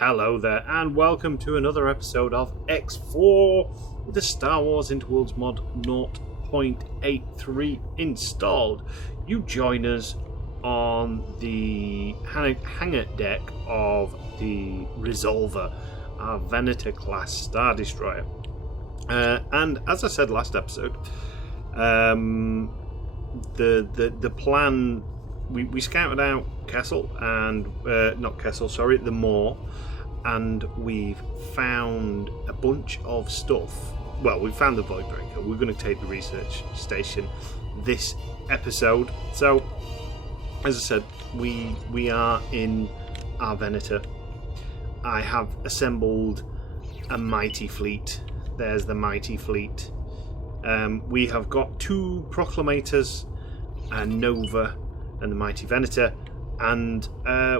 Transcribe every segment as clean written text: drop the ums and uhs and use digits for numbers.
Hello there, and welcome to another episode of X4 with the Star Wars Interworlds mod 0.83 installed. You join us on the hangar deck of the Resolver, our Venator class Star Destroyer. And as I said last episode, the plan, we scouted out Kessel and the MAW, and we've found a bunch of stuff. Well, we found the Voidbreaker. We're going to take the research station this episode. So, as I said, we are in our Venator. I have assembled a mighty fleet. There's the mighty fleet. We have got 2 Proclamators, a Nova, and the mighty Venator. And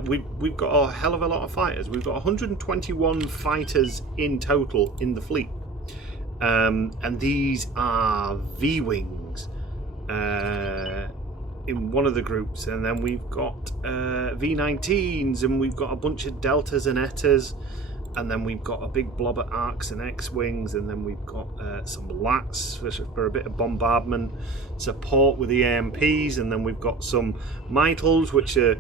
we've got a hell of a lot of fighters. We've got 121 fighters in total in the fleet. And these are V-Wings in one of the groups. And then we've got V-19s, and we've got a bunch of Deltas and Etas. And then we've got a big blob of Arcs and X-Wings. And then we've got some Lats for a bit of bombardment support with the AMPs. And then we've got some Mitals, which are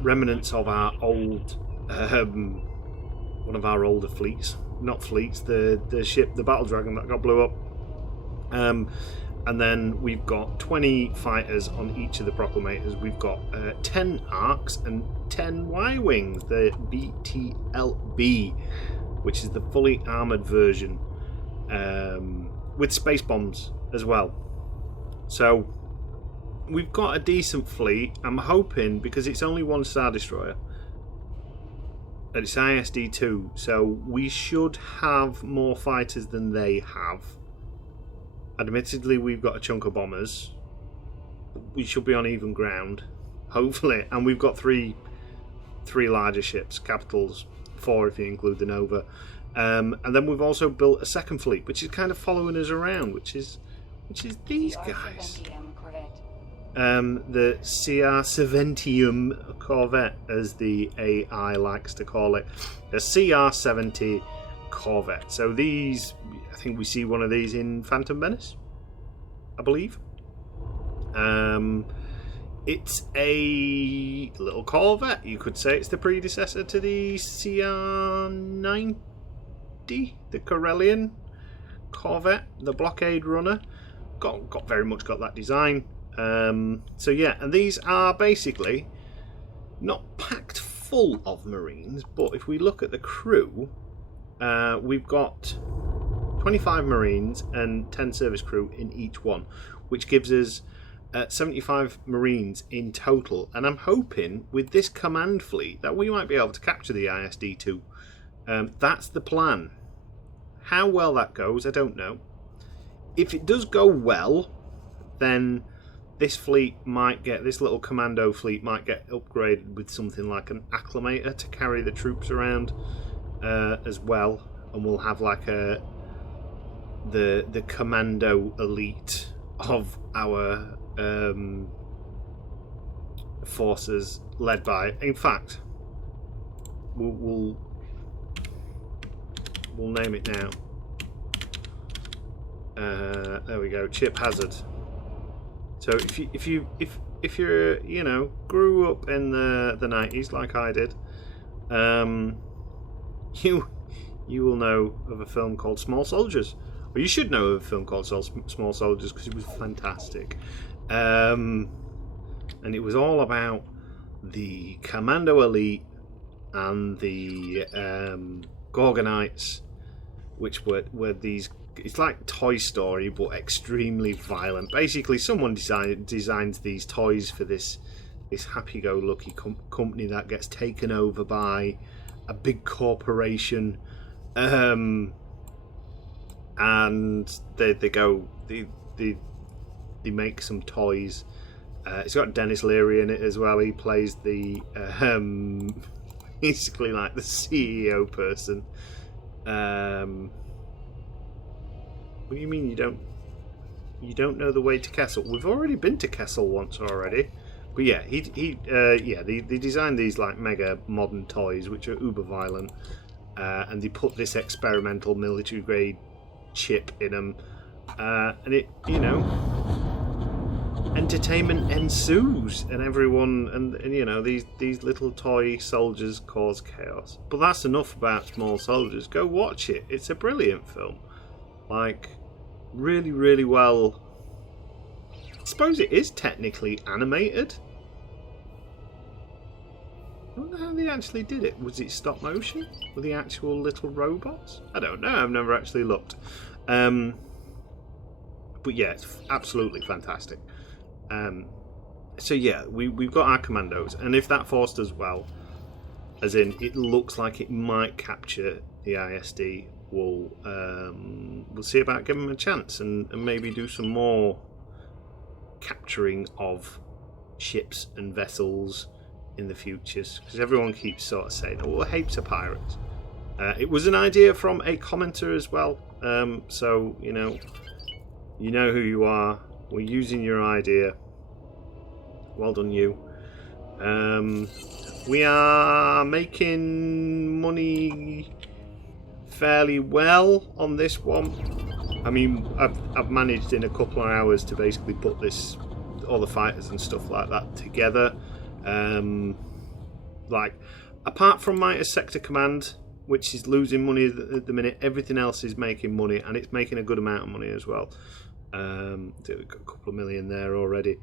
remnants of our old one of our older fleets. Not fleets, the ship, the Battle Dragon that got blew up. And then we've got 20 fighters on each of the Proclamators. We've got 10 Arcs and 10 Y-Wings, the BTLB, which is the fully armoured version, with space bombs as well. So we've got a decent fleet. I'm hoping, because it's only one Star Destroyer, and it's ISD2, so we should have more fighters than they have. Admittedly, we've got a chunk of bombers. We should be on even ground, hopefully. And we've got three larger ships, capitals, 4 if you include the Nova. And then we've also built a second fleet, which is kind of following us around, which is these guys. The CR-70 Corvette, as the AI likes to call it. The CR-70 Corvette. So these, I think we see one of these in Phantom Menace, I believe. It's a little Corvette. You could say it's the predecessor to the CR-90, the Corellian Corvette, the blockade runner. Got very much got that design. So yeah, and these are basically not packed full of Marines, but if we look at the crew, we've got 25 Marines and 10 service crew in each one, which gives us 75 Marines in total. And I'm hoping with this command fleet that we might be able to capture the ISD2. That's the plan. How well that goes, I don't know. If it does go well, then this little commando fleet might get upgraded with something like an acclimator to carry the troops around as well, and we'll have like the commando elite of our forces, led by. In fact, we'll name it now. There we go, Chip Hazard. So if you're grew up in the 90s like I did, you will know of a film called Small Soldiers. Or you should know of a film called Small Soldiers, because it was fantastic. And it was all about the Commando Elite and the Gorgonites, which were these. It's like Toy Story, but extremely violent. Basically, someone designs these toys for this happy-go-lucky company that gets taken over by a big corporation, and they make some toys. It's got Dennis Leary in it as well. He plays the basically like the CEO person. What do you mean you don't know the way to Kessel? We've already been to Kessel once already. But yeah, they designed these like mega modern toys which are uber violent, and they put this experimental military grade chip in them, and it, entertainment ensues, and everyone, and these little toy soldiers cause chaos. But that's enough about Small Soldiers. Go watch it. It's a brilliant film, like really, really well. I suppose it is technically animated. I don't know how they actually did it. Was it stop motion? Were the actual little robots? I don't know. I've never actually looked. But yeah, it's absolutely fantastic. So yeah, we've got our commandos, and if that force does well, as in it looks like it might capture the ISD, we'll see about giving them a chance and maybe do some more capturing of ships and vessels in the futures, because everyone keeps sort of saying, "Oh, well, Hapes are pirates." It was an idea from a commenter as well, so you know who you are. We're using your idea. Well done, you. We are making money fairly well on this one. I mean, I've managed in a couple of hours to basically put all the fighters and stuff like that together. Like, apart from my sector command, which is losing money at the minute, everything else is making money, and it's making a good amount of money as well. We've got a couple of million there already.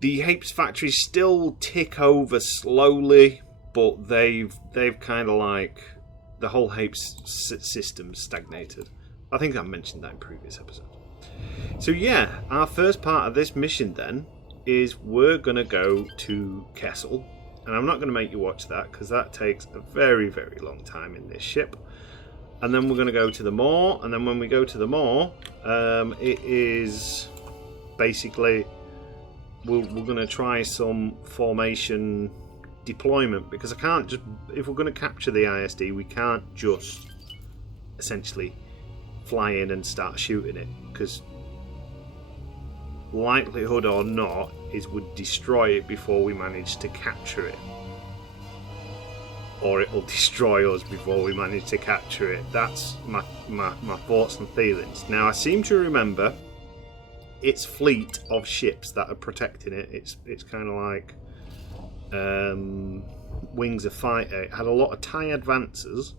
The Hapes factories still tick over slowly, but they've kind of like, the whole Hapes system stagnated. I think I mentioned that in previous episodes. So yeah, our first part of this mission then is we're going to go to Kessel, and I'm not going to make you watch that because that takes a very, very long time in this ship. And then we're going to go to the MAW, and then when we go to the MAW, it is basically we're going to try some formation deployment, because I can't just, if we're going to capture the ISD, we can't just essentially fly in and start shooting it, because likelihood or not is we'd destroy it before we manage to capture it, or it will destroy us before we manage to capture it. That's my thoughts and feelings. Now, I seem to remember its fleet of ships that are protecting it. It's kind of like Wings of Fighter. It had a lot of TIE advances.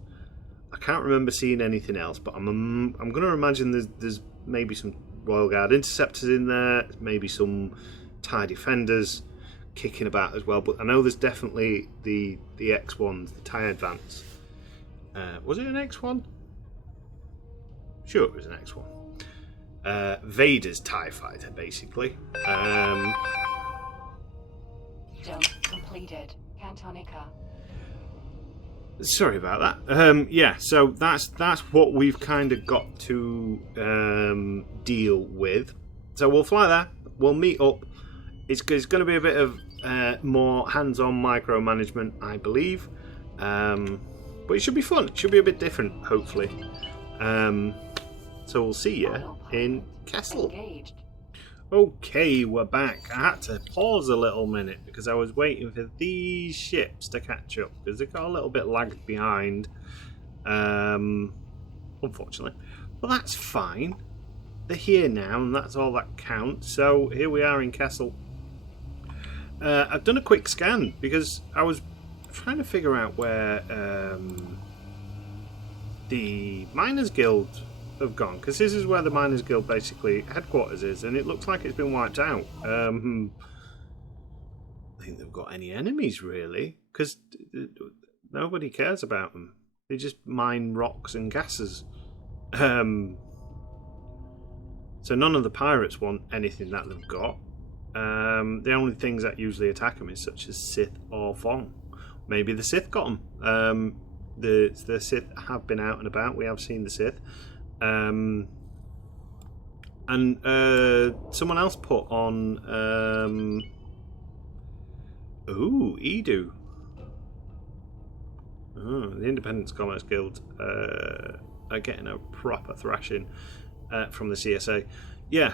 I can't remember seeing anything else, but I'm going to imagine there's maybe some Royal Guard interceptors in there, maybe some TIE defenders kicking about as well. But I know there's definitely the X1s, the TIE Advance. Was it an X1? Sure, it was an X1. Vader's TIE Fighter, basically. Jump completed. Cantonica. Sorry about that. Yeah, so that's what we've kind of got to deal with. So we'll fly there. We'll meet up. It's going to be a bit of more hands-on micromanagement, I believe. But it should be fun. It should be a bit different, hopefully. So we'll see you in Kessel. Okay, we're back. I had to pause a little minute because I was waiting for these ships to catch up, because they got a little bit lagged behind, unfortunately. But that's fine. They're here now, and that's all that counts. So here we are in Kessel. I've done a quick scan because I was trying to figure out where the Miners Guild have gone, because this is where the Miners Guild basically headquarters is, and it looks like it's been wiped out. I think they've got any enemies really, because nobody cares about them. They just mine rocks and gases. So none of the pirates want anything that they've got. The only things that usually attack them is such as Sith or Fong. Maybe the Sith got them. The Sith have been out and about. We have seen the Sith. And someone else put on Edu. Oh, the Independence Commerce Guild are getting a proper thrashing. from the CSA. Yeah,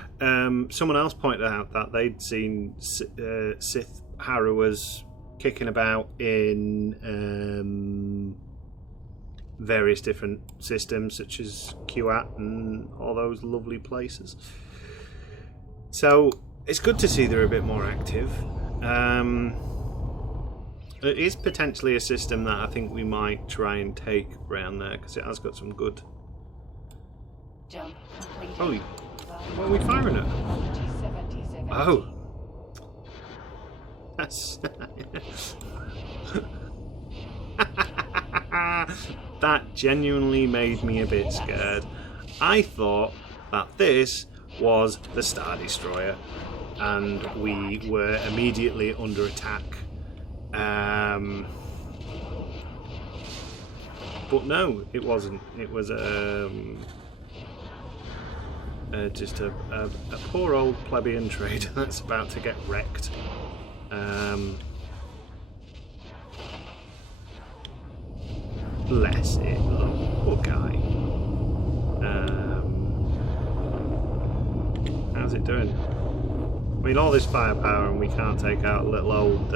someone else pointed out that they'd seen Sith Harrowers kicking about in various different systems, such as QAT and all those lovely places. So it's good to see they're a bit more active. It is potentially a system that I think we might try and take around there, because it has got some good... Jump completed. Oh, what are we firing at? 70. Oh. That's... That genuinely made me a bit scared. I thought that this was the Star Destroyer, and we were immediately under attack. But no, it wasn't. It was just a poor old plebeian trader that's about to get wrecked. Bless it, look, poor guy. How's it doing? I mean, all this firepower and we can't take out a little old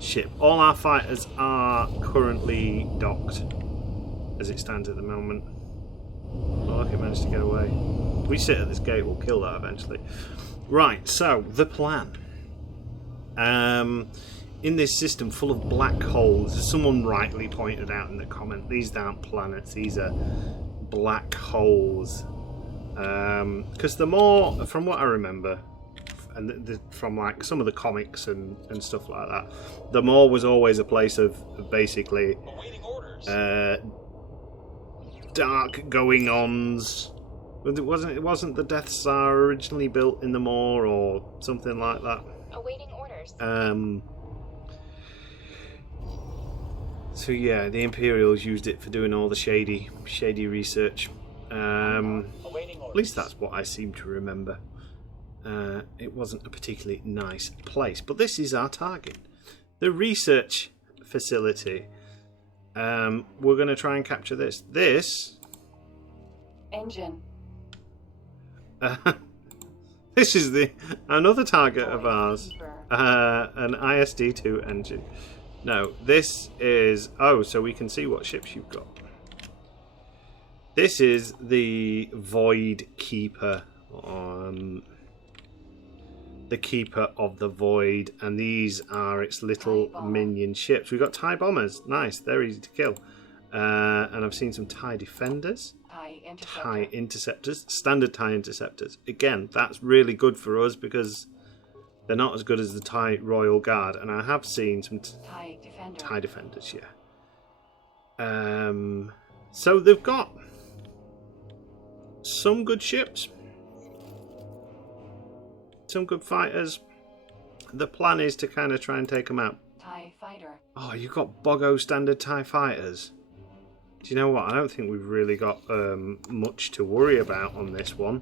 ship. All our fighters are currently docked as it stands at the moment. Oh, look, it managed to get away. If we sit at this gate, we'll kill that eventually. Right, so the plan. In this system full of black holes, as someone rightly pointed out in the comment, these aren't planets, these are black holes. Because the more, from what I remember, and from like some of the comics and stuff like that, the Maw was always a place of basically dark going ons. It wasn't the Death Star originally built in the Maw or something like that? Awaiting orders. So yeah, the Imperials used it for doing all the shady research. At least that's what I seem to remember. It wasn't a particularly nice place, but this is our target, the research facility. We're going to try and capture this. This Engine. This is another target of ours. An ISD-2 engine. No, this is... Oh, so we can see what ships you've got. This is the Voidkeeper. The Keeper of the Void. And these are its little minion ships. We've got TIE bombers. Nice, they're easy to kill. And I've seen some TIE defenders. TIE interceptors. Standard TIE interceptors. Again, that's really good for us because... they're not as good as the TIE Royal Guard, and I have seen some TIE Defenders, yeah. So they've got some good ships, some good fighters. The plan is to kind of try and take them out. TIE fighter. Oh, you've got Boggo standard TIE fighters. Do you know what? I don't think we've really got much to worry about on this one,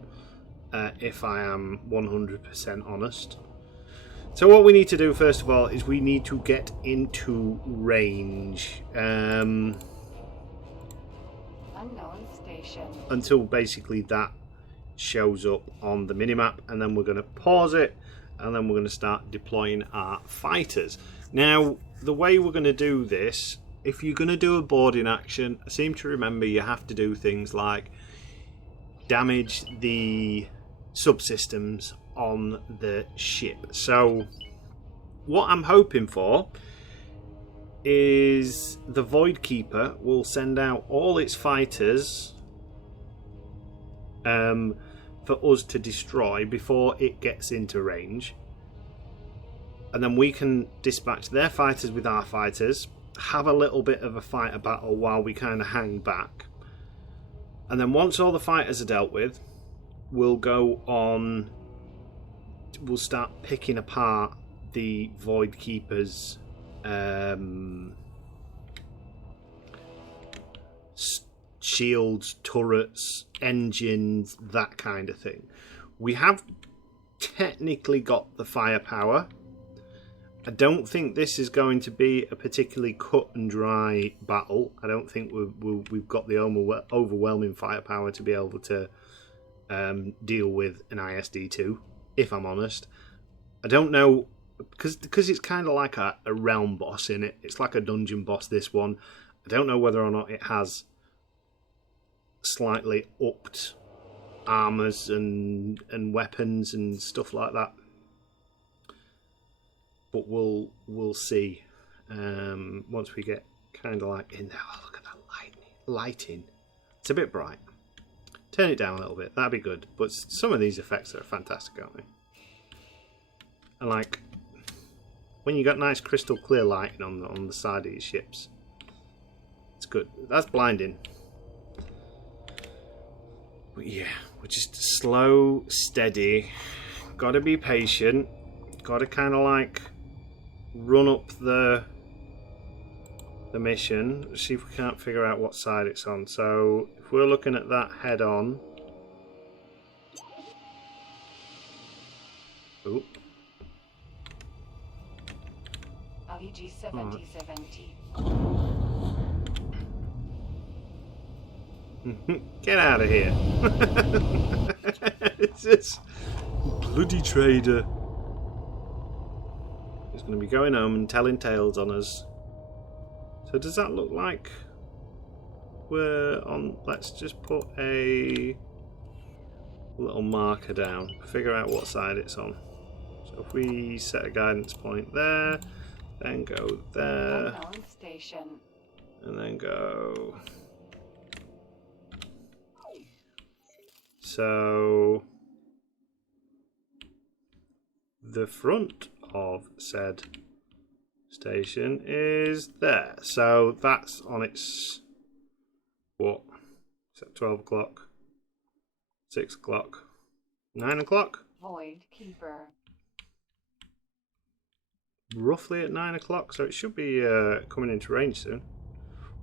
if I am 100% honest. So what we need to do first of all is we need to get into range Unknown station. Until basically that shows up on the minimap, and then we're going to pause it, and then we're going to start deploying our fighters. Now, the way we're going to do this, if you're going to do a boarding action, I seem to remember you have to do things like damage the subsystems on the ship. So what I'm hoping for is the Voidkeeper will send out all its fighters for us to destroy before it gets into range, and then we can dispatch their fighters with our fighters, have a little bit of a fighter battle while we kind of hang back, and then once all the fighters are dealt with, we'll start picking apart the Voidkeeper's shields, turrets, engines, that kind of thing. We have technically got the firepower, I don't think this is going to be a particularly cut and dry battle. I don't think we've got the overwhelming firepower to be able to deal with an ISD2, if I'm honest. I don't know, because it's kind of like a realm boss in it. It's like a dungeon boss, this one. I don't know whether or not it has slightly upped armors and weapons and stuff like that. But we'll see once we get kind of like in there. Oh, look at that lighting. It's a bit bright. Turn it down a little bit. That'd be good. But some of these effects are fantastic, aren't they? And like when you got nice crystal clear lighting on the side of your ships, it's good. That's blinding. But yeah, we're just slow, steady. Got to be patient. Got to kind of like run up the mission, see if we can't figure out what side it's on. So if we're looking at that head on, oh, LEG 7070. get out of here! It's this bloody trader. He's going to be going home and telling tales on us. So does that look like we're on? Let's just put a little marker down. Figure out what side it's on. So if we set a guidance point there, then go there, Unknown station. and then go. So the front of said station is there. So that's on its, what? Is that 12 o'clock? 6 o'clock? 9 o'clock? Voidkeeper. Roughly at 9 o'clock, so it should be coming into range soon.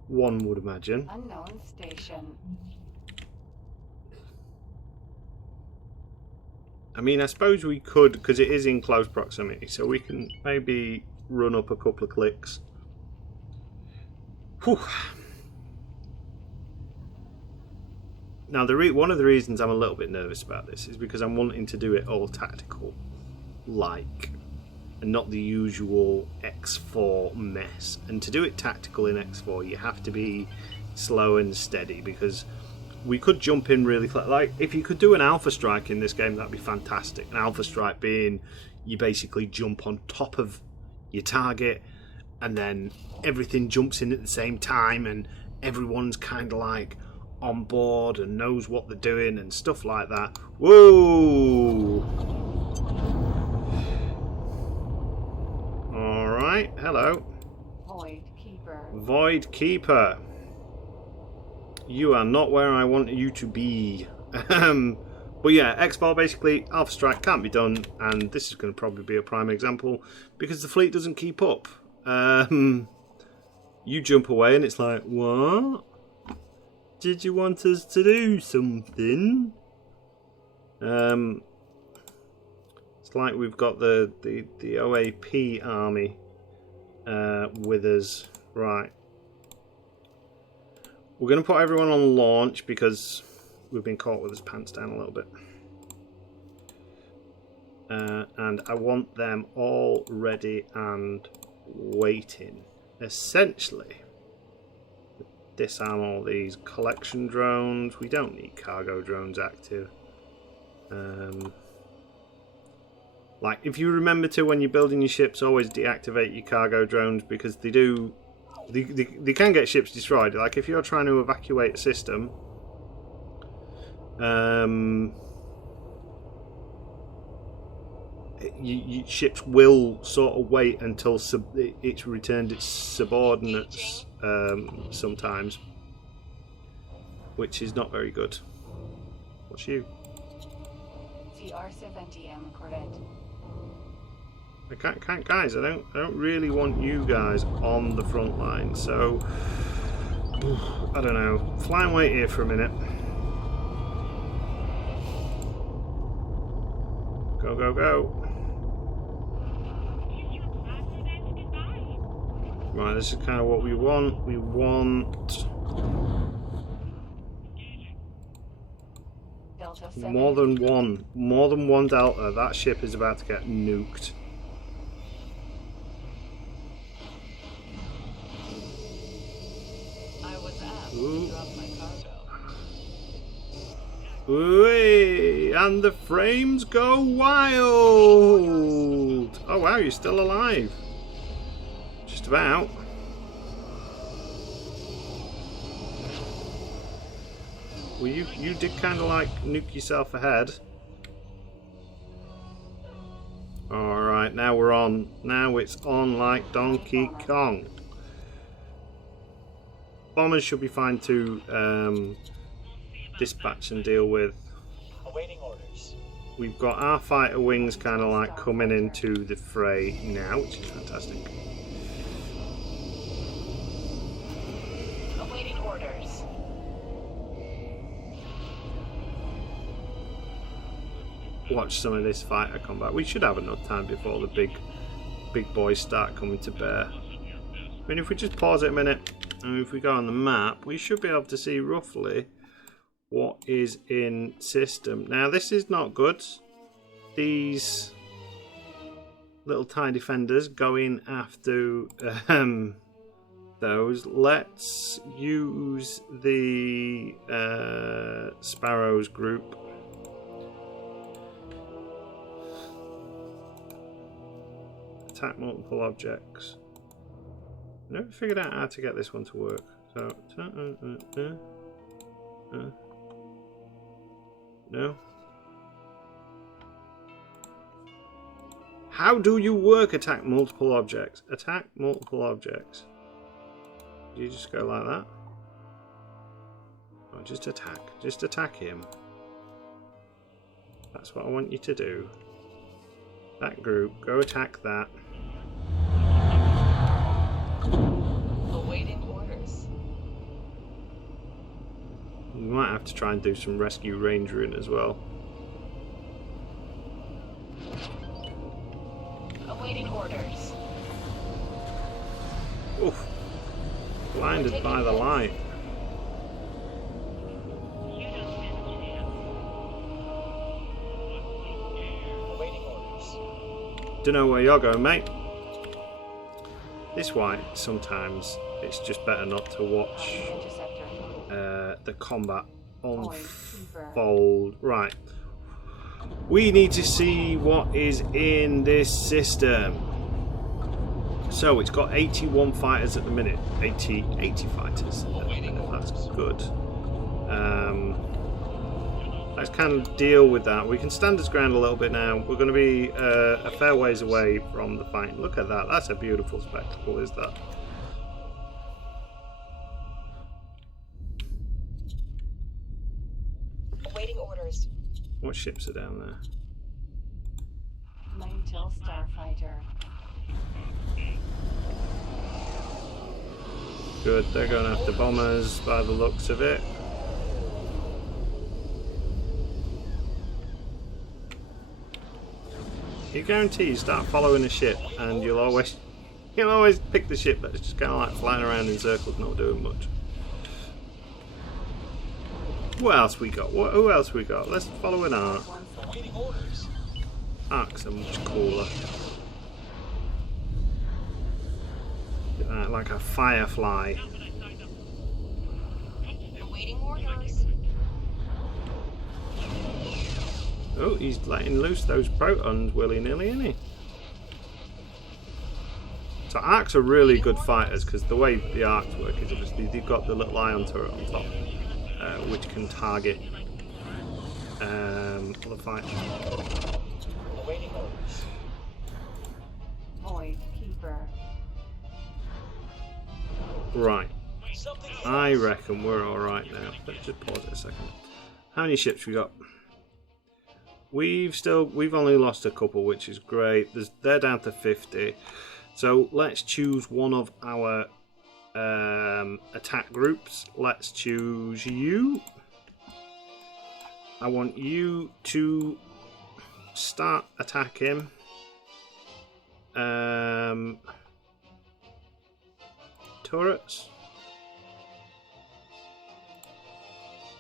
One would imagine. Unknown station. I mean, I suppose we could, because it is in close proximity, so we can maybe run up a couple of clicks. Whew. Now, one of the reasons I'm a little bit nervous about this is because I'm wanting to do it all tactical, like, and not the usual X4 mess. And to do it tactical in X4, you have to be slow and steady, because we could jump in really like if you could do an alpha strike in this game, that'd be fantastic. An alpha strike being you basically jump on top of your target and then everything jumps in at the same time and everyone's kind of like on board and knows what they're doing and stuff like that. Whoa! Alright, hello. Voidkeeper. You are not where I want you to be. But yeah, X-Ball basically, Alpha Strike can't be done, and this is going to probably be a prime example, because the fleet doesn't keep up. You jump away and it's like, what? Did you want us to do something? It's like we've got the OAP army with us. Right. We're going to put everyone on launch because we've been caught with his pants down a little bit. And I want them all ready and waiting. Essentially, disarm all these collection drones. We don't need cargo drones active. Like, if you remember to, when you're building your ships, always deactivate your cargo drones, because they do... They can get ships destroyed. Like if you're trying to evacuate a system, ships will sort of wait until it's returned its subordinates sometimes, which is not very good. What's you? CR70M correct. I can't, guys. I don't really want you guys on the front line. So I don't know. Fly and wait here for a minute. Go, go, go. Right, this is kind of what we want. We want Delta more 7. than one Delta. That ship is about to get nuked. I was asked Ooh. to drop my cargo. Ooh, and the frames go wild. Oh wow, you're still alive. Just about. Well, you did kind of like nuke yourself ahead. All right, now we're on. Now it's on like Donkey Kong. Bombers should be fine to dispatch and deal with. Awaiting orders. We've got our fighter wings kind of like coming into the fray now, which is fantastic. Awaiting orders. Watch some of this fighter combat. We should have enough time before the big boys start coming to bear. I mean, if we just pause it a minute, and if we go on the map, we should be able to see roughly what is in system. Now, this is not good. These little TIE defenders going after those. Let's use the Sparrows group. Attack multiple objects. I never figured out how to get this one to work. So, no. How do you work attack multiple objects? Attack multiple objects. Do you just go like that? Or just attack? Just attack him. That's what I want you to do. That group, go attack that. Awaiting orders. We might have to try and do some rescue rangering as well. Awaiting orders. Oof. Blinded by the light. Awaiting orders. Don't know where you're going, mate. This why sometimes it's just better not to watch the combat unfold. Right. We need to see what is in this system. So it's got 81 fighters at the minute. 80 fighters. That's good. Let's kind of deal with that. We can stand his ground a little bit now. We're going to be a fair ways away from the fight. Look at that. That's a beautiful spectacle, is that? Awaiting orders. What ships are down there? Mantle Starfighter. Good. They're going after bombers by the looks of it. You guarantee you start following a ship and you'll always pick the ship that's just kind of like flying around in circles, not doing much. What else we got? Who else we got? Let's follow an arc. Awaiting orders. Arcs are much cooler. Like a firefly. Awaiting orders. Oh, he's letting loose those protons willy-nilly, isn't he? So arcs are really good fighters because the way the arcs work is obviously they've got the little ion turret on top, which can target other fighters. Awaiting orders. Voidkeeper. Right. Something I reckon we're alright now. Let's just pause it a second. How many ships we got? We've only lost a couple, which is great. They're down to 50. So let's choose one of our attack groups. Let's choose you. I want you to start attacking. turrets.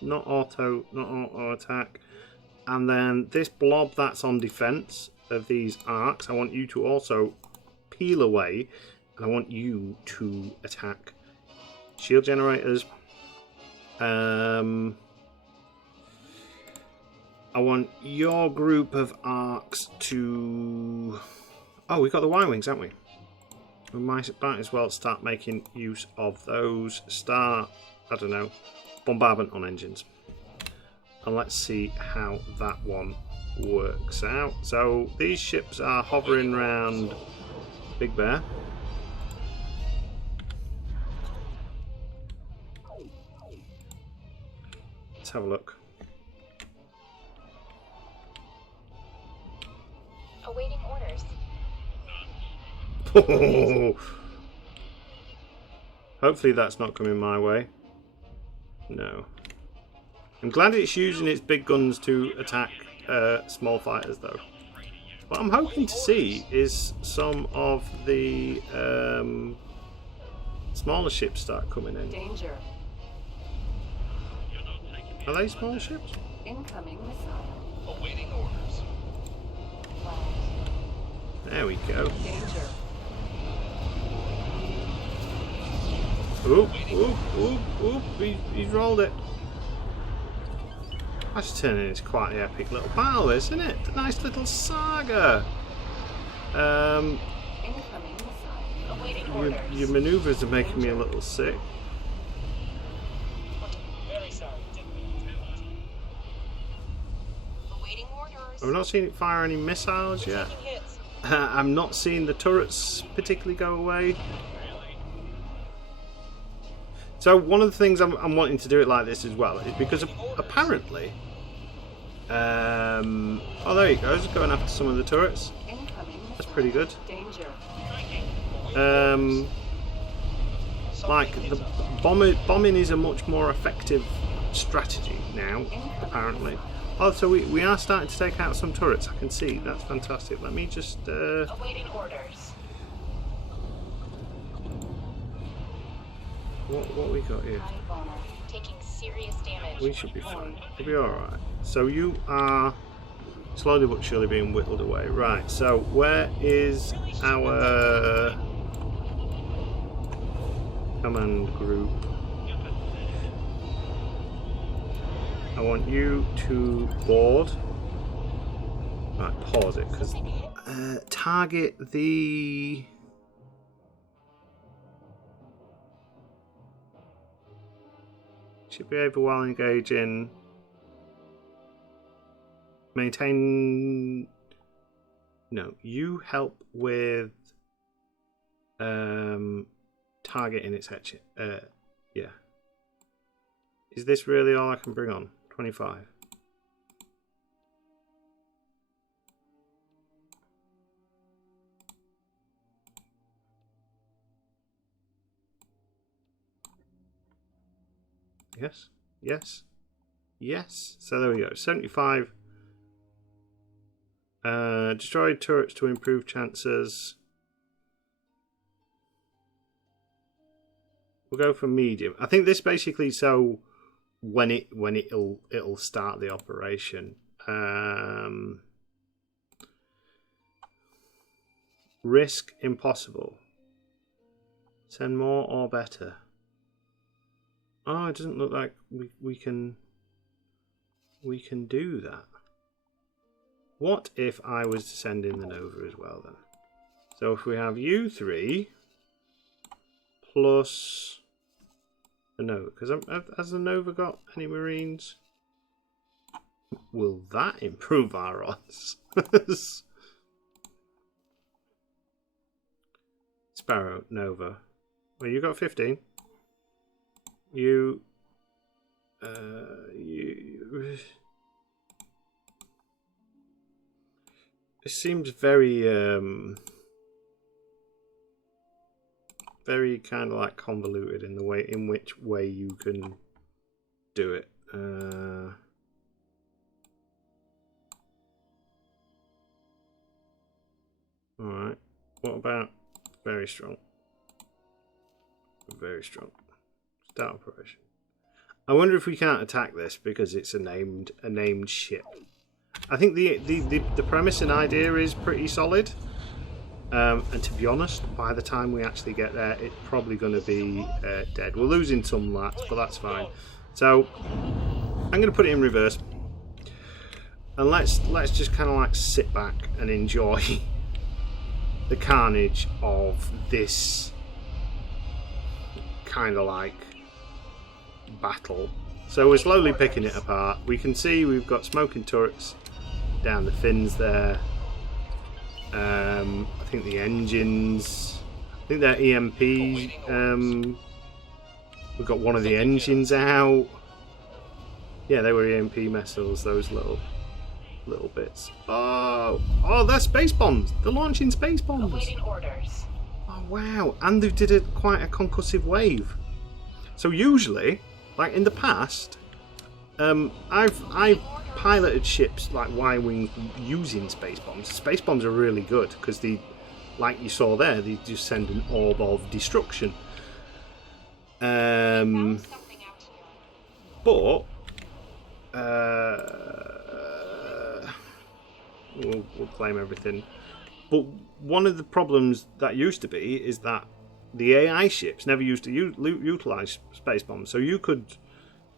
Not auto attack. And then this blob that's on defense of these arcs, I want you to also peel away, and I want you to attack shield generators. I want your group of arcs to... Oh, we've got the Y-Wings, haven't we? We might as well start making use of those. Start, I don't know, bombardment on engines. And let's see how that one works out. So these ships are hovering around Big Bear. Let's have a look. Awaiting orders. Hopefully that's not coming my way. No. I'm glad it's using its big guns to attack small fighters though. What I'm hoping to see is some of the smaller ships start coming in. Danger. Are they small ships? Incoming missile. Awaiting orders. Flagged. There we go. Danger. Oop, oop, oop, oop. He's rolled it. That's turning into quite an epic little battle, isn't it? A nice little saga. Incoming missile. Awaiting orders. Your manoeuvres are making me a little sick. Very sorry, didn't mean to. Awaiting orders. I've not seen it fire any missiles yet. Taking hits. I'm not seeing the turrets particularly go away. So one of the things I'm wanting to do it like this as well is because apparently, oh there you go, it's going after some of the turrets. Incoming That's missile. pretty good. Danger. Like the bombing is a much more effective strategy now, apparently. Oh, so we are starting to take out some turrets. I can see. That's fantastic. Let me just. Awaiting orders. What we got here? High bomber. Taking serious damage. We should be fine. We'll be alright. So you are slowly but surely being whittled away. Right, so where is our command group? I want you to board. Right, pause it, because target the... Should be able while engaging. Maintain. No, you help with targeting its head. Yeah. Is this really all I can bring on? 25. Yes, yes, yes. So there we go. 75. Destroy turrets to improve chances. We'll go for medium. I think this basically so when it'll start the operation. Risk impossible. Send more or better. Oh, it doesn't look like we can do that. What if I was to send in the Nova as well then? So if we have you three plus the Nova, because has the Nova got any Marines? Will that improve our odds? Sparrow, Nova. Well, you got 15. You it seems very very kind of like convoluted in the way in which way you can do it. All right. What about very strong? very strong. Start operation. I wonder if we can't attack this because it's a named ship. I think the premise and idea is pretty solid. And to be honest, by the time we actually get there, it's probably going to be dead. We're losing some lats, but that's fine. So I'm going to put it in reverse, and let's just kind of like sit back and enjoy the carnage of this kind of like battle. So we're slowly picking it apart. We can see we've got smoking turrets down the fins there. I think the engines, I think they're EMP. We've got one of the engines out. Yeah, they were EMP missiles, those little bits. Oh, they're space bombs. They're launching space bombs. Awaiting orders. Oh wow! And they did quite a concussive wave. So usually, like in the past, I've piloted ships like Y-wing using space bombs. Space bombs are really good because they, like you saw there, they just send an orb of destruction. But we'll claim everything. But one of the problems that used to be is that the AI ships never used to utilize space bombs. So you could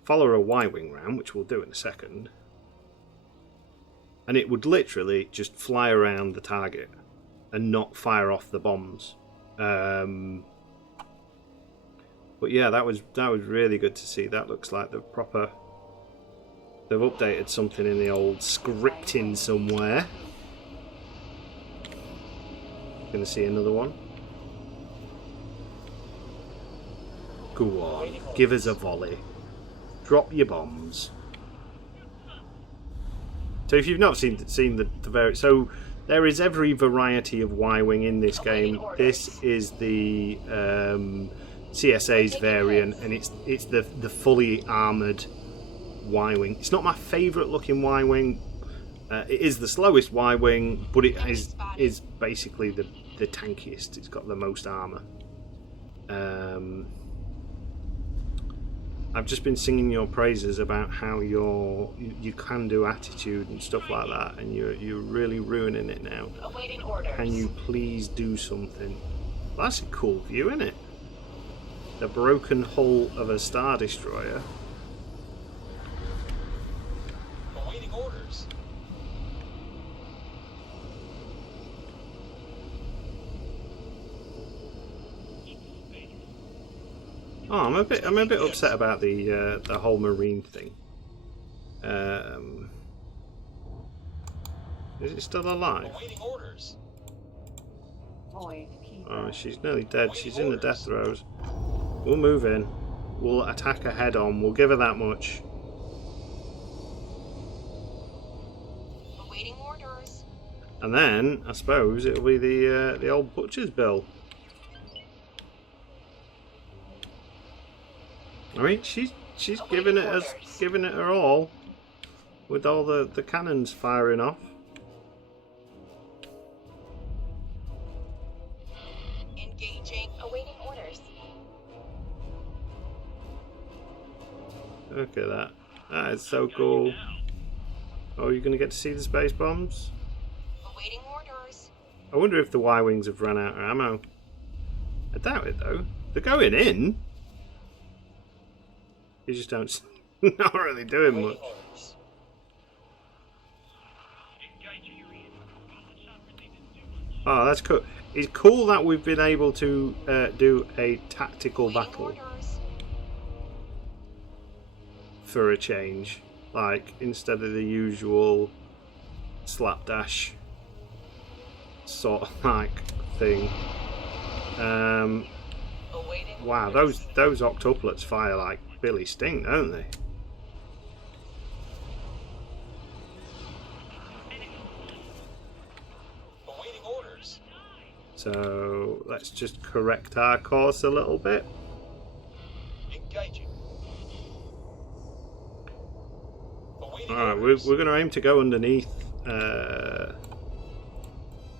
follow a Y-wing round, which we'll do in a second, and it would literally just fly around the target and not fire off the bombs. But yeah, that was really good to see. That looks like they've updated something in the old scripting somewhere. Gonna see another one. Go on, give us a volley. Drop your bombs. So if you've not seen the very, so there is every variety of Y-wing in this game. This is the CSA's variant, and it's the fully armoured Y-wing. It's not my favourite looking Y-wing. It is the slowest Y-wing, but it is basically the tankiest. It's got the most armour. I've just been singing your praises about how you can do attitude and stuff like that, and you're really ruining it now. Awaiting orders. Can you please do something? Well, that's a cool view, isn't it? The broken hull of a Star Destroyer. Awaiting orders. Oh, I'm a bit upset about the whole marine thing. Is it still alive? Awaiting orders. Voidkeeper. Oh, she's nearly dead. She's in the death throes. We'll move in. We'll attack her head on. We'll give her that much. Awaiting orders. And then, I suppose, it'll be the old butcher's bill. I mean, she's giving it her all, with all the cannons firing off. Engaging. Awaiting orders. Look at that. That is so cool. Oh, you're going to get to see the space bombs? Awaiting orders. I wonder if the Y-wings have run out of ammo. I doubt it, though. They're going in. You just don't... not really doing much. Oh, that's cool. It's cool that we've been able to do a tactical battle for a change. Like, instead of the usual slapdash sort of like thing. Wow, those octuplets fire like Billy Sting, don't they? Awaiting orders. So let's just correct our course a little bit. Engaging. Alright, we're going to aim to go underneath the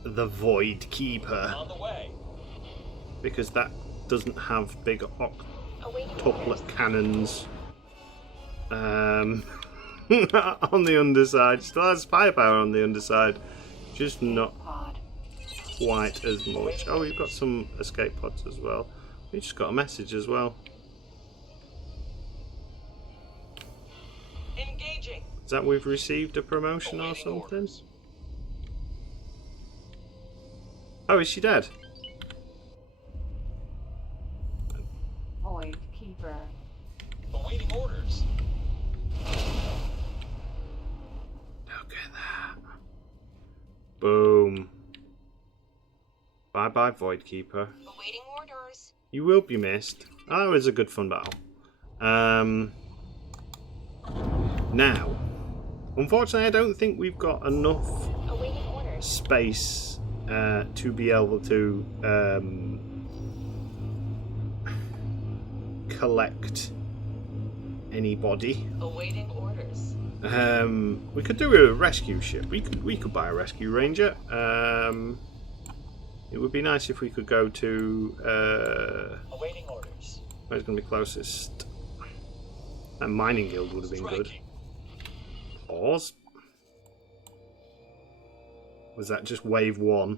Voidkeeper, On the way. because that doesn't have big Awaiting octuplet orders. cannons on the underside. Still has firepower on the underside, just not Pod. quite as much. Oh, we've got some escape pods as well. We just got a message as well. Engaging. Is that we've received a promotion or Awaiting something? orders. Oh, is she dead? Voidkeeper. Awaiting orders. Look at that. Boom. Bye bye, Voidkeeper. Awaiting orders. You will be missed. Oh, it was a good fun battle. Now, unfortunately, I don't think we've got enough Awaiting orders. space to be able to collect anybody. Awaiting orders. We could do a rescue ship. We could buy a rescue ranger. It would be nice if we could go to Awaiting orders. where's going to be closest. That mining guild would have been good. Striking. Pause. Was that just wave one?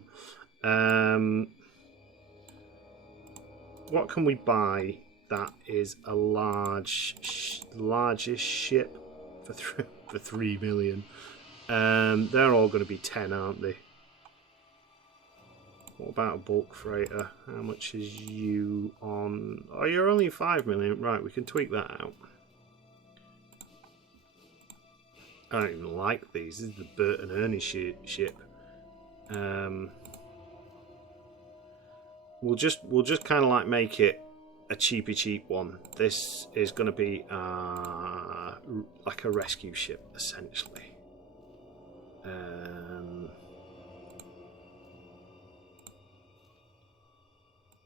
What can we buy that is a largest ship for 3 million? They're all going to be 10, aren't they? What about a bulk freighter? How much is you on? Oh, you're only 5 million. Right, we can tweak that out. I don't even like these. This is the Bert and Ernie ship. We'll just kind of like make it a cheap one. This is going to be like a rescue ship essentially.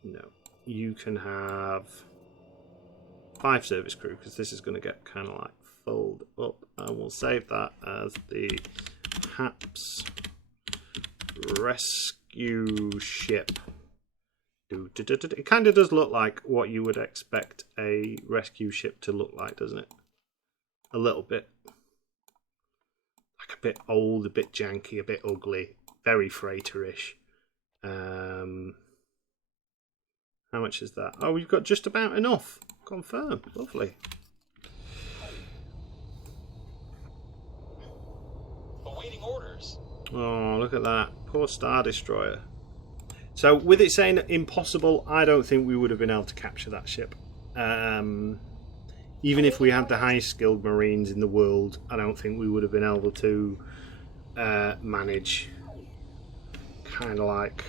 No, you can have 5 service crew because this is going to get kind of like filled up, and we'll save that as the Hapes rescue ship. It kind of does look like what you would expect a rescue ship to look like, doesn't it? A little bit. Like a bit old, a bit janky, a bit ugly, very freighterish. How much is that? Oh, we've got just about enough. Confirmed. Lovely. Awaiting orders. Oh, look at that. Poor Star Destroyer. So, with it saying impossible, I don't think we would have been able to capture that ship. Even if we had the highest skilled Marines in the world, I don't think we would have been able to manage kind of like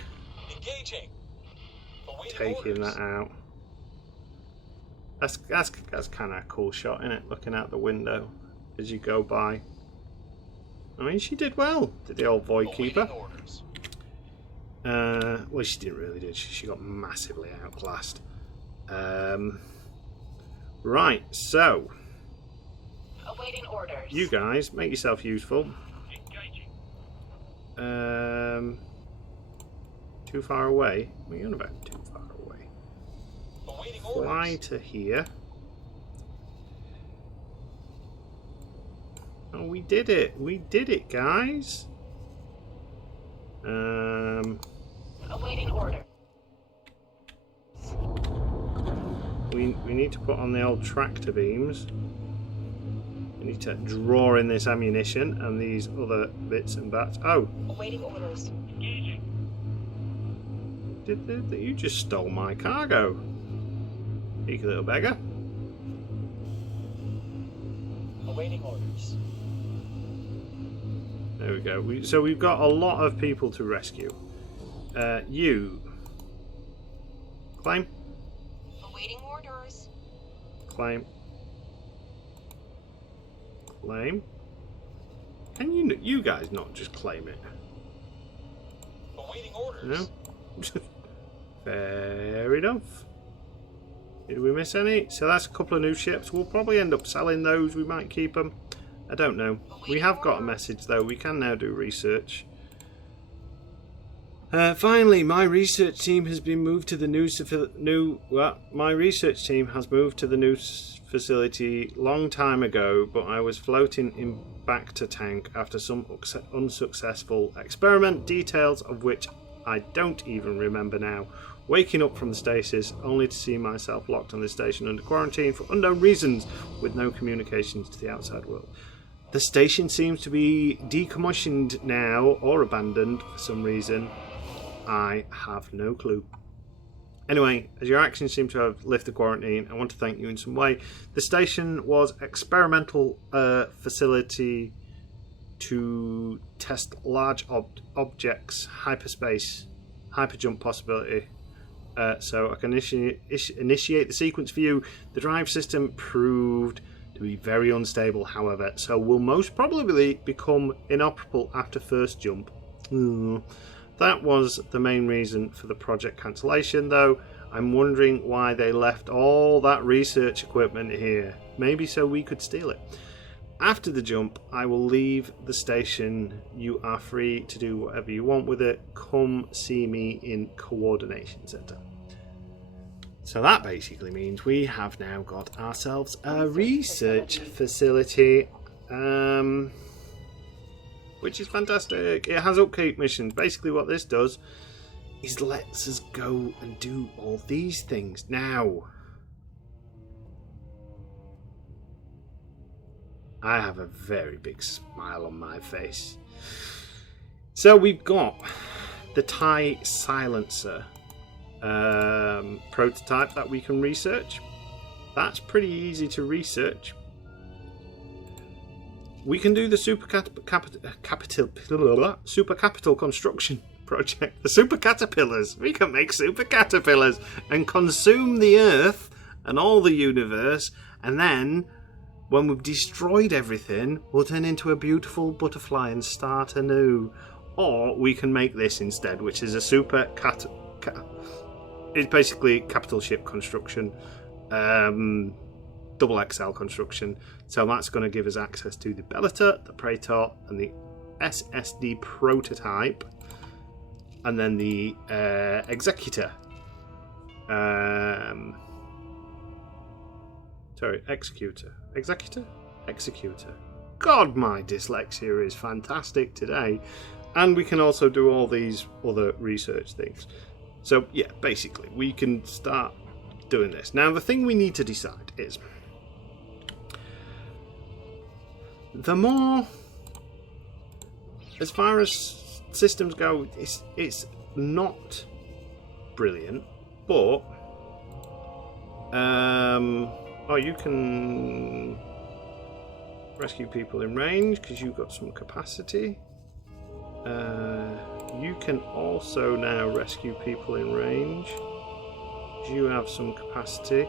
Engaging. Awaiting taking orders. that out. That's kind of a cool shot, isn't it? Looking out the window as you go by. I mean, she did well, did the old Voidkeeper. Awaiting orders. Well, she didn't really, did she? She got massively outclassed. Right, so Awaiting orders. you guys make yourself useful. Engaging. Too far away? What are you on about? Too far away. Awaiting Fly orders. to here. Oh, we did it! We did it, guys. Awaiting order. We need to put on the old tractor beams. We need to draw in this ammunition and these other bits and bats. Oh, Awaiting orders. Engaging. you just stole my cargo. Cheeky little beggar. Awaiting orders. There we go. So we've got a lot of people to rescue. You. Claim. Awaiting orders. Claim. Claim. Can you guys not just claim it? Awaiting orders. No? Fair enough. Did we miss any? So that's a couple of new ships. We'll probably end up selling those. We might keep them. I don't know. We have got a message though. We can now do research. Finally, my research team has been moved to the my research team has moved to the new facility long time ago, but I was floating in back to tank after some unsuccessful experiment, details of which I don't even remember now. Waking up from the stasis only to see myself locked on the station under quarantine for unknown reasons with no communications to the outside world. The station seems to be decommissioned now or abandoned for some reason. I have no clue. Anyway, as your actions seem to have lifted quarantine, I want to thank you in some way. The station was experimental facility to test large objects, hyperspace, hyperjump possibility. So I can initiate the sequence for you. The drive system proved to be very unstable, however, so will most probably become inoperable after first jump. That was the main reason for the project cancellation, though. I'm wondering why they left all that research equipment here. Maybe so we could steal it. After the jump, I will leave the station. You are free to do whatever you want with it. Come see me in Coordination Center. So that basically means we have now got ourselves a research facility. Which is fantastic. It has upkeep missions. Basically what this does is lets us go and do all these things. Now, I have a very big smile on my face. So we've got the TIE silencer prototype that we can research. That's pretty easy to research. We can do the super capital construction project. The super caterpillars. We can make super caterpillars and consume the Earth and all the universe, and then when we've destroyed everything, we'll turn into a beautiful butterfly and start anew. Or we can make this instead, which is a super it's basically capital ship construction. Double XL construction, so that's going to give us access to the Bellator, the Praetor, and the SSD prototype, and then the Executor. Executor. God, my dyslexia is fantastic today. And we can also do all these other research things. So yeah, basically, we can start doing this. Now, the thing we need to decide is, the more, as far as systems go, it's not brilliant, but you can rescue people in range because you've got some capacity. You can also now rescue people in range. You have some capacity.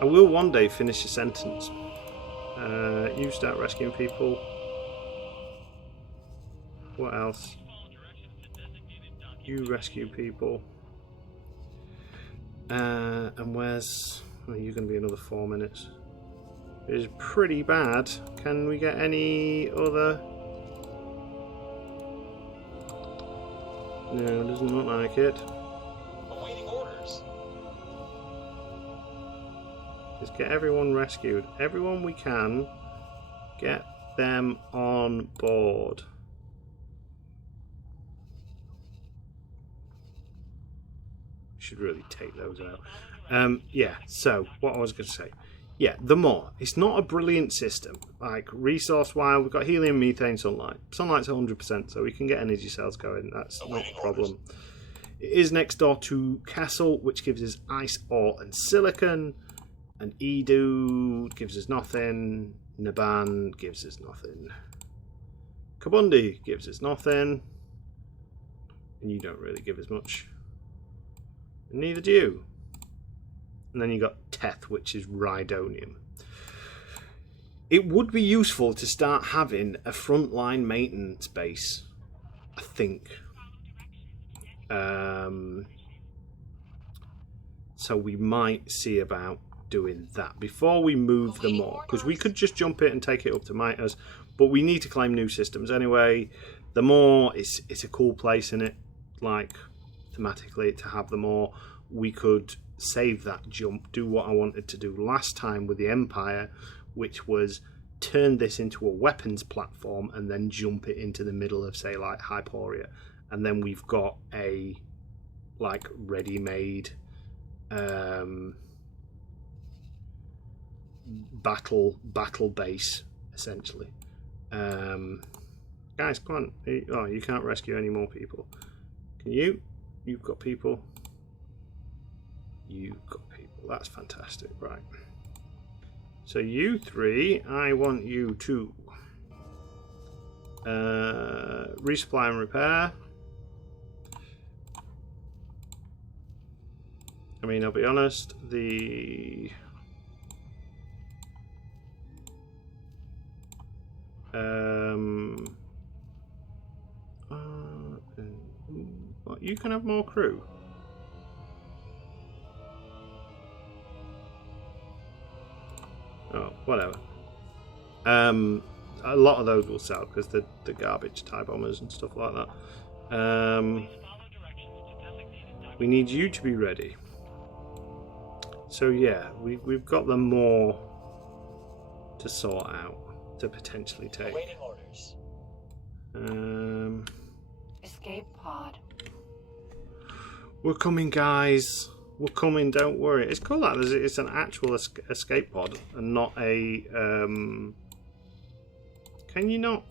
I will one day finish a sentence. You start rescuing people. What else? You rescue people. And where's... Oh, you're going to be another 4 minutes. It is pretty bad. Can we get any other... No, it doesn't look like it. Awaiting orders. Just get everyone rescued. Everyone we can. Get them on board. Should really take those out. Yeah, so what I was going to say. Yeah, the more. It's not a brilliant system. Like, resource-wise, we've got helium, methane, sunlight. Sunlight's 100%, so we can get energy cells going. That's not a problem. It is next door to Castle, which gives us ice, ore, and silicon. And Edu gives us nothing. Naban gives us nothing. Kabundi gives us nothing. And you don't really give us much. And neither do you. And then you got Teth, which is Rhydonium. It would be useful to start having a frontline maintenance base, I think. So we might see about doing that before we move the MAW, because we could just jump it and take it up to Mitres, but we need to claim new systems anyway. The MAW is a cool place in it. like thematically to have them, or we could save that jump, do what I wanted to do last time with the Empire, which was turn this into a weapons platform and then jump it into the middle of, say, like Hyporia, and then we've got a like ready-made battle base essentially. Guys, come on. Oh, you can't rescue any more people. Can you? You've got people. You've got people. That's fantastic. Right. So you three, I want you to resupply and repair. I mean, I'll be honest, well, you can have more crew. Oh, whatever. A lot of those will sell because the garbage TIE bombers and stuff like that. We need you to be ready. So yeah, we've got them more to sort out, to potentially take. Awaiting orders. Escape pod. We're coming, guys. We're coming. Don't worry. It's cool that it's an actual escape pod and not a. Can you not?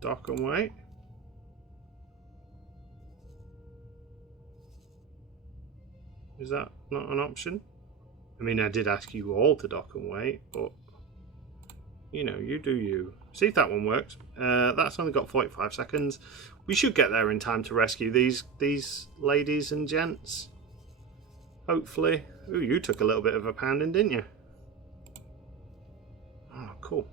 Dock and wait. Is that not an option? I mean, I did ask you all to dock and wait, but you know, you do you. See if that one works. That's only got 45 seconds. We should get there in time to rescue these ladies and gents. Hopefully. Ooh, you took a little bit of a pounding, didn't you? Oh, cool.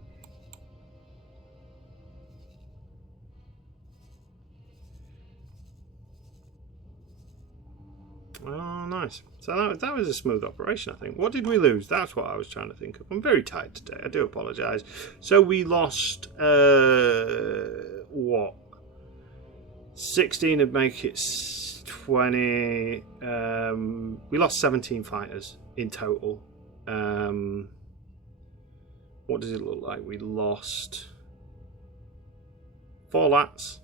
Oh, nice. So that was a smooth operation, I think. What did we lose? That's what I was trying to think of. I'm very tired today. I do apologise. So we lost, what? 16 would make it 20. We lost 17 fighters in total. What does it look like? We lost 4 lats.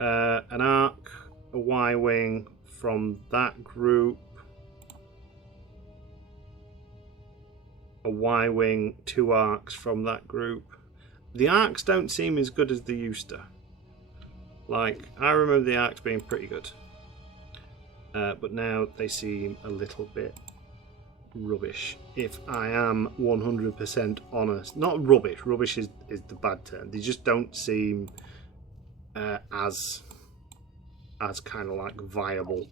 An arc. A Y-wing from that group, a Y-wing, 2 arcs from that group. The arcs don't seem as good as they used to. Like, I remember the arcs being pretty good, but now they seem a little bit rubbish, if I am 100% honest. Not rubbish, rubbish is the bad term. They just don't seem as kind of like viable,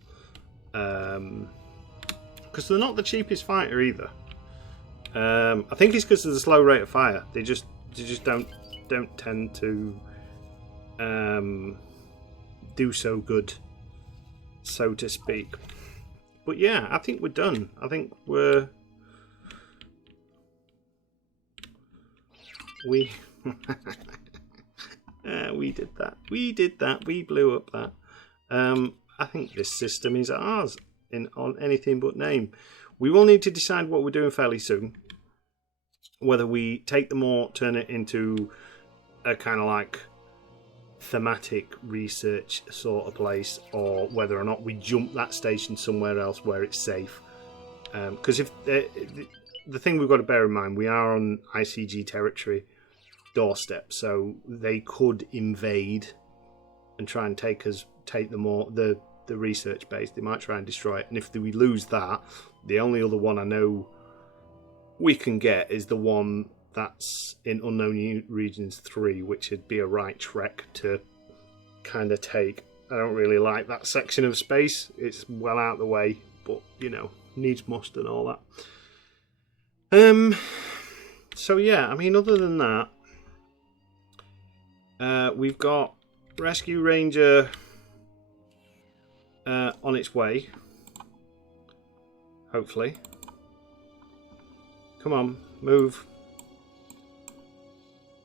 because they're not the cheapest fighter either. I think it's because of the slow rate of fire. They just don't tend to do so good, so to speak. But yeah, I think we're done. I think we did that. We did that. We blew up that. I think this system is ours on anything but name. We will need to decide what we're doing fairly soon. Whether we take them or turn it into a kind of like thematic research sort of place, or whether or not we jump that station somewhere else where it's safe. Because if the thing we've got to bear in mind, we are on ICG territory doorstep, so they could invade and try and take the research base. They might try and destroy it, and if we lose that, the only other one I know we can get is the one that's in Unknown Regions 3, which would be a right trek to kind of take. I don't really like that section of space. It's well out of the way, but you know, needs must and all that. So yeah, I mean, other than that, we've got Rescue Ranger on its way. Hopefully. Come on, move.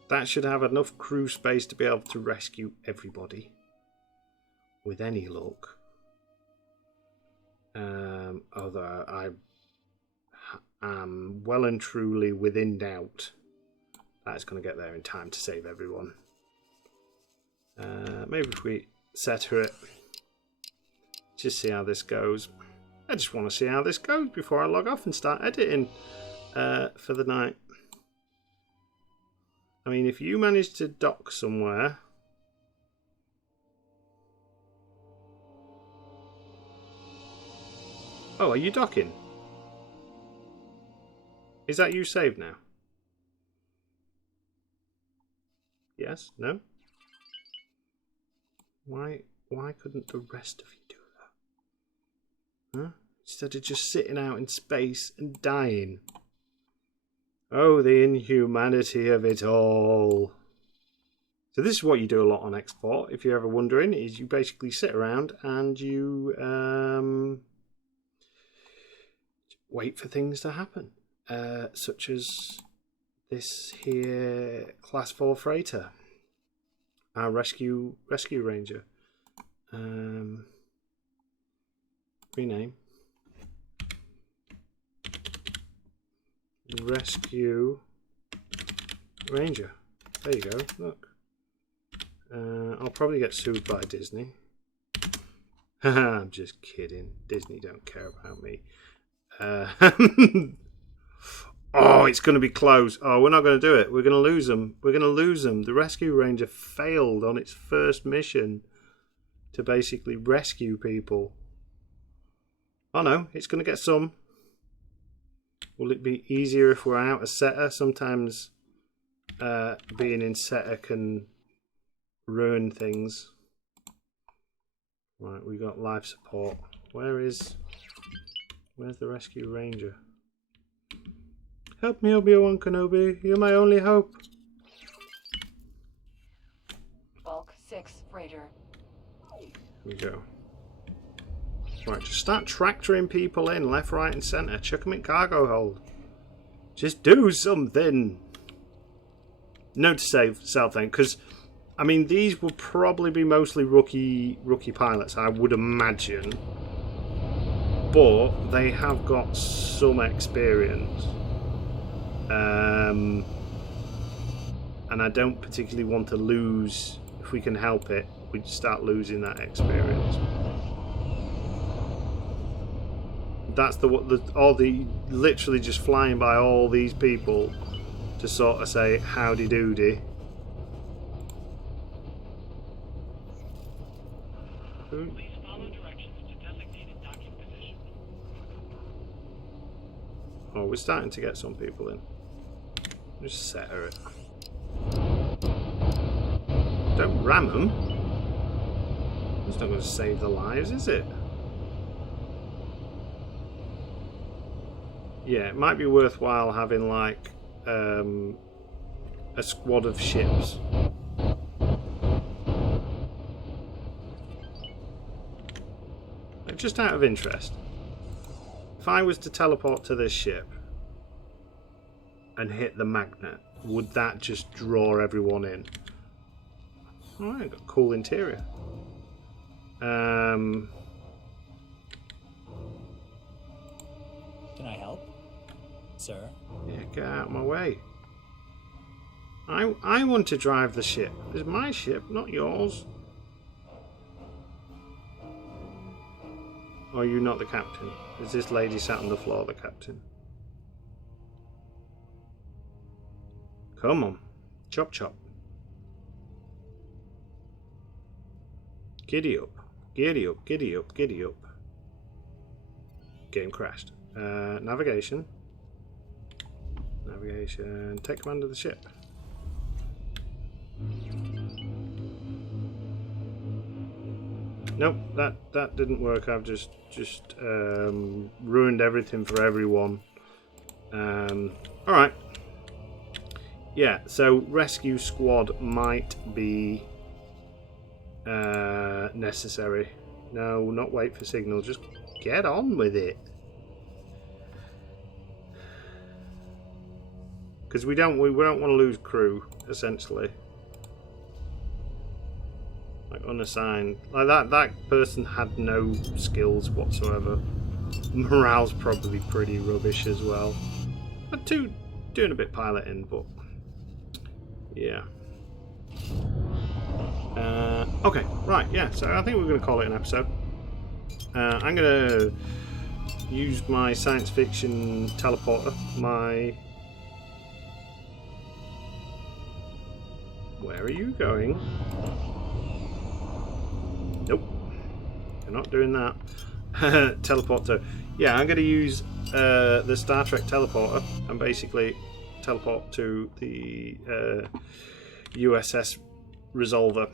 That should have enough crew space to be able to rescue everybody. With any luck. Although I am well and truly within doubt that it's going to get there in time to save everyone. Maybe if we set her it. Just see how this goes. I just want to see how this goes before I log off and start editing for the night. I mean, if you manage to dock somewhere... Oh, are you docking? Is that you saved now? Yes? No? Why couldn't the rest of you do that? Huh? Instead of just sitting out in space and dying. Oh, the inhumanity of it all. So this is what you do a lot on export, if you're ever wondering, is you basically sit around and you wait for things to happen. Such as this here Class 4 freighter. Our rescue ranger. Rename. Rescue Ranger. There you go. Look. I'll probably get sued by Disney. I'm just kidding. Disney don't care about me. Oh, it's going to be close. Oh, we're not going to do it. We're going to lose them. We're going to lose them. The Rescue Ranger failed on its first mission to basically rescue people. Oh no, it's going to get some. Will it be easier if we're out of setter? Sometimes being in setter can ruin things. Right, we got life support. Where's the Rescue Ranger? Help me, Obi-Wan Kenobi. You're my only hope. Bulk 6 freighter. Here we go. Right, just start tractoring people in left, right, and centre. Chuck them in cargo hold. Just do something. Note to self then, because I mean these will probably be mostly rookie pilots, I would imagine, but they have got some experience. And I don't particularly want to lose, if we can help it, we start losing that experience. That's literally just flying by all these people to sort of say howdy doody. Please follow directions to designated docking position. Oh, we're starting to get some people in. Just set her it. Don't ram them. It's not going to save their lives, is it? Yeah, it might be worthwhile having like a squad of ships. Just out of interest, if I was to teleport to this ship and hit the magnet, would that just draw everyone in? Alright, got a cool interior. Can I help, sir? Yeah, get out of my way. I want to drive the ship. It's my ship, not yours. Or are you not the captain? Is this lady sat on the floor the captain? Come on. Chop chop. Giddy up. Giddy up, giddy up, giddy up. Game crashed. Navigation. Navigation. Take command of the ship. Nope, that didn't work. I've just ruined everything for everyone. Alright. Yeah, so rescue squad might be necessary. No, not wait for signal. Just get on with it. Because we don't want to lose crew, essentially. Like unassigned. Like that person had no skills whatsoever. Morale's probably pretty rubbish as well. But doing a bit piloting, but yeah. Okay, right, yeah. So I think we're going to call it an episode. I'm going to use my science fiction teleporter. Where are you going? Nope. You're not doing that. Teleporter. Yeah, I'm going to use the Star Trek teleporter and basically teleport to the USS Resolver.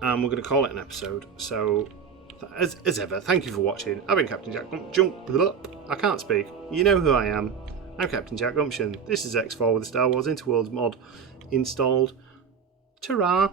And we're going to call it an episode. So, as ever, thank you for watching. I've been Captain Jack I can't speak. You know who I am. I'm Captain Jack Gumption. This is X4 with the Star Wars Interworlds mod installed. Ta-ra!